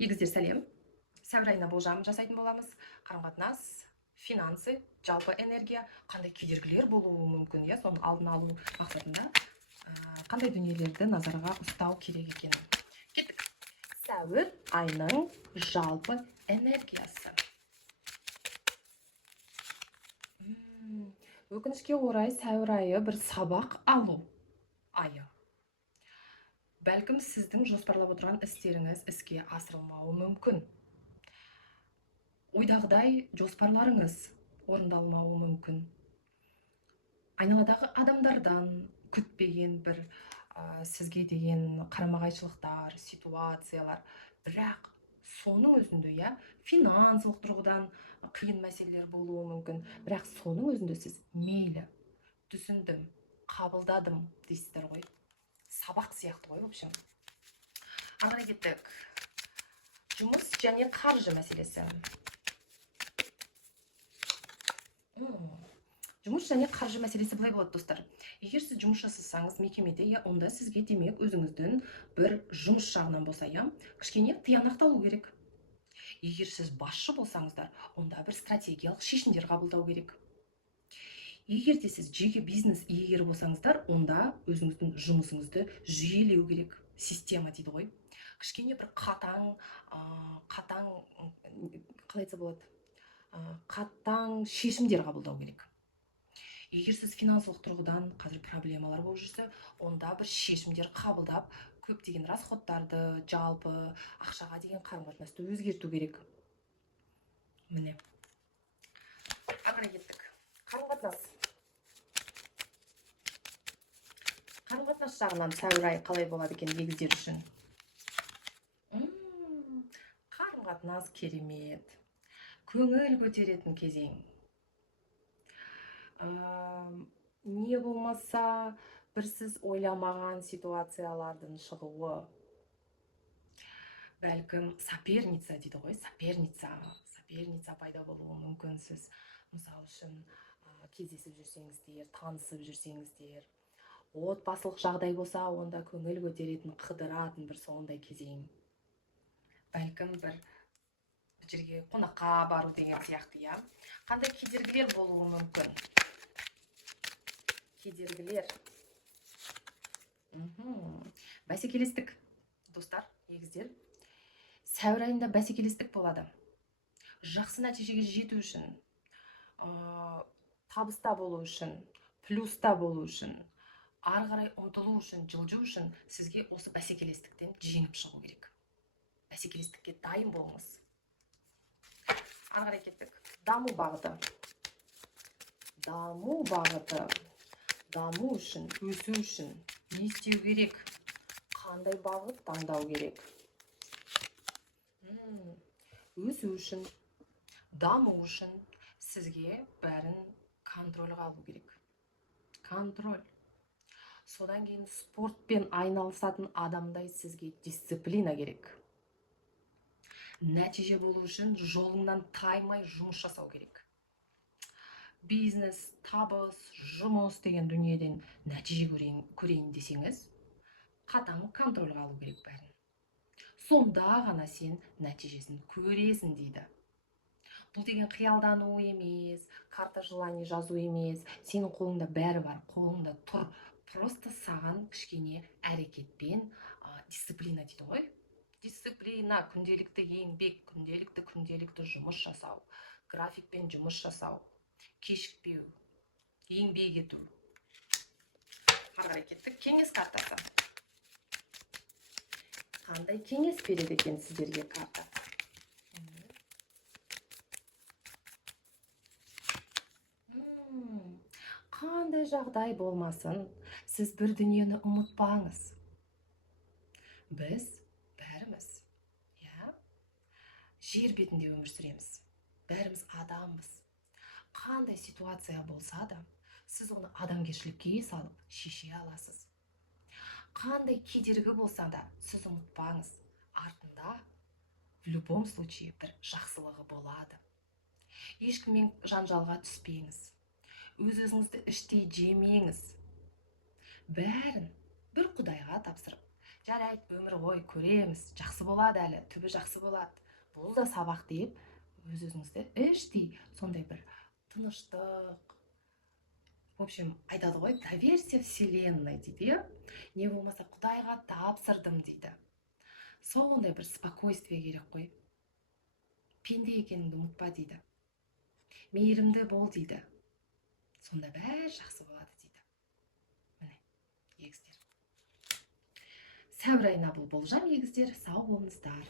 Егіздер сәлем. Сәуір айына болжам жасайтын боламыз. Қарым-қатынас, финансы, жалпы энергия, қандай кедергілер болуы мүмкін, соның алдын алу мақсатында қандай дүниелерді назарға ұстау керек екенін. Кеттік. Сәуір айының жалпы энергиясы. Өкінішке орай сәуір айы бір сабақ алу айы. Бәлкім сіздің жоспарлап отырған істеріңіз іске асырылмауы мүмкін. Ойдағыдай жоспарларыңыз орындалмауы мүмкін. Айналадағы адамдардан күтпеген бір сізге деген қарама-қайшылықтар, ситуациялар, бірақ соның өзінде финансылық тұрғыдан қиын мәселелер болуы мүмкін, бірақ соның өзінде сіз мейлі, түсіндім, қабылдадым дейсіздер ғой. Сабақ сияқты ғой, в общем. Ары кеттік. Жұмыс және қаржы мәселесі. Жұмыс және қаржы мәселесі былай болады, достар. Егер сіз жұмыс жасасаңыз мекемеде, онда сізге демек өзіңіздің бір жұмыс жағынан болса, кішкене тиянақталу керек. Егер сіз басшы болсаңыздар, онда бір стратегиялық шешімдер қабылдау керек. Егер де сіз жеке бизнес иегері болсаңыздар, онда өзіңіздің жұмысыңызды жүйелеу керек. Система дейді ғой. Кішкене бір қатаң, қалай айтса болады, қатаң шешімдер қабылдау керек. Егер сіз финансылық тұрғыдан қазір проблемалар болып жүрсе, онда бір шешімдер қабылдап, көптеген расходтарды, жалпы ақшаға деген қарым-қатынасты өзгерту керек. Міне. Ары кеттік. Қарым-қатынас жағынан сәуір айы қалай болады екен егіздер үшін? Қарым-қатынас керемет. Көңіл көтеретін кезең. Не болмаса, бір сіз ойламаған ситуациялардың шығуы. Бәлкім соперница дейді ғой, соперница пайда болуы мүмкін. Сіз мысалы үшін кездесіп жүрсеңіздер, танысып жүрсеңіздер, отбасылық жағдай болса, онда көңіл көтеретін, қыдыратын бір сондай кезең. Бәлкім бір жерге қонаққа бару деген сияқты, Қандай кедергілер болуы мүмкін? Кедергілер. Бәсекелестік. Достар, егіздер, сәуір айында бәсекелестік болады. Жақсы нәтижеге жету үшін, табыста болу үшін, плюста болу үшін, ары қарай ұмтылу үшін, жылжу үшін сізге осы бәсекелестіктен жеңіп шығу керек. Бәсекелестікке дайын болыңыз. Ары қарай кеттік. Даму бағыты. Даму үшін, өсу үшін не істеу керек? Қандай бағыт таңдау керек? Өсу үшін, даму үшін сізге бәрін контрольға алу керек. Контроль. Содан кейін спортпен айналысатын адамдай сізге дисциплина керек. Нәтиже болу үшін жолыңнан таймай жұмыс жасау керек. Бизнес, табыс, жұмыс деген дүниеден нәтиже көрейін десеңіз, қатаң контрольға алу керек бәрін. Сонда ғана сен нәтижесін көресің дейді. Бұл деген қиялдану емес, карта желаний жазу емес, сенің қолыңда бәрі бар, қолыңда тұр. Просто саған кішкене әрекетпен дисциплина дейді ғой. Дисциплина, күнделікті еңбек, күнделікті жұмыс жасау, графикпен жұмыс жасау, кешікпеу, еңбек ету. Ары қарай кеттік. Кеңес картасы. Қандай кеңес береді екен сіздерге карта? Қандай жағдай болмасын, сіз бір дүниені ұмытпаңыз. Біз бәріміз, жер бетінде өмір сүреміз. Бәріміз адамбыз. Қандай ситуация болса да, сіз оны адамгершілікке салып шеше аласыз. Қандай кедергі болса да, сіз ұмытпаңыз. Артында в любом случае бір жақсылығы болады. Ешкіммен жанжалға түспеңіз. Өз-өзіңізді іштей жемеңіз. Бәрін бір Құдайға тапсырып, жарайды, өмір ғой, көреміз, жақсы болады, әлі түбі жақсы болады, бұл да сабақ деп өз өзіңізді іштей сондай бір тыныштық, в общем, айтады ғой, доверься вселенной дейді, иә, не болмаса құдайға тапсырдым дейді. Сондай бір спокойствие керек қой. Пенде екеніңді ұмытпа дейді. Мейірімді бол дейді. Сонда бәрі жақсы болады дейді. Міне, егіздер. Сәуір айына бұл болжам, егіздер. Сау болыңыздар.